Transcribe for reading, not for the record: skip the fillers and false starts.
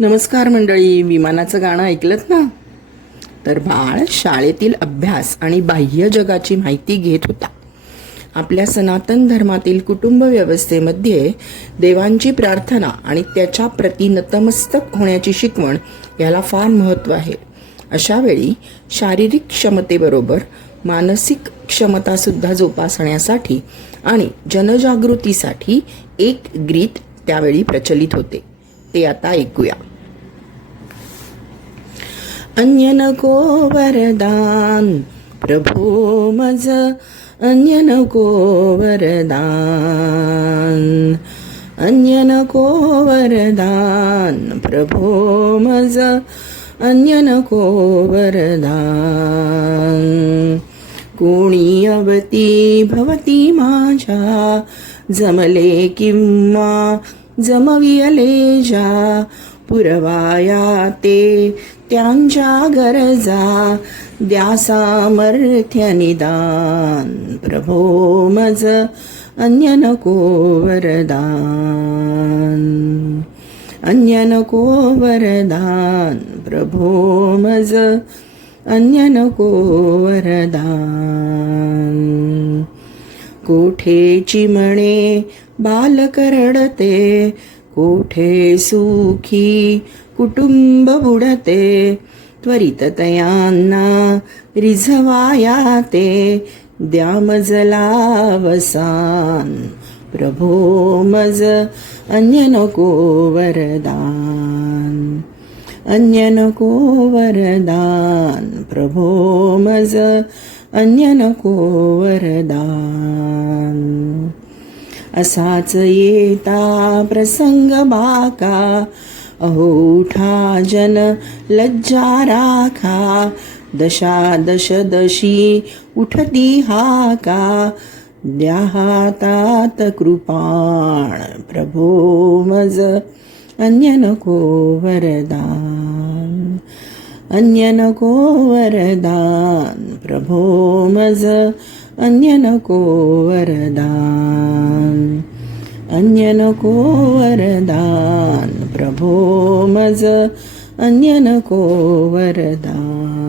नमस्कार मंडळी. विमानाचं गाणं ऐकलंत ना? तर बाळ शाळेतील अभ्यास आणि बाह्य जगाची माहिती घेत होता. आपल्या सनातन धर्मातील कुटुंब व्यवस्थेमध्ये देवांची प्रार्थना आणि त्याच्या प्रति नतमस्तक होण्याची शिकवण याला फार महत्त्व आहे. अशा वेळी शारीरिक क्षमतेबरोबर मानसिक क्षमतासुद्धा जोपासण्यासाठी आणि जनजागृतीसाठी एक गीत त्यावेळी प्रचलित होते. ते आता ऐकूया. अन्य नको वरदान प्रभो मज, अन्य नको वरदान, अन्य नको वरदान प्रभो मज, अन्य नको वरदान. कोणी अवती भवती माझ्या, जमले किंवा जमवियले जा, पुरवाया ते त्यांच्या गरजा, द्या सामर्थ्य निदान प्रभो मज, अन्य नको वरदान, अन्य नको वरदान प्रभो मज, अन्य नको वरदान. कोठे चिमणे बालक रडते, कोठे सुखी कुटुंब बुडते, त्वरित तयांना रिझवाया ते, द्या मजला वसान प्रभो मज, अन्य नको वरदान, अन्य नको वरदान प्रभो मज, अन्य नको वरदान. असाच येता प्रसंग बाका, अहो उठा जन लज्जा राखा, दशा दश दशी उठती हाका, द्या हातात कृपाण प्रभो मज, अन्य नको वरदान, अन्य नको वरदान प्रभो मज, अन्य नको वरदान, अन्य नको वरदान प्रभो मज, अन्य नको वरदान.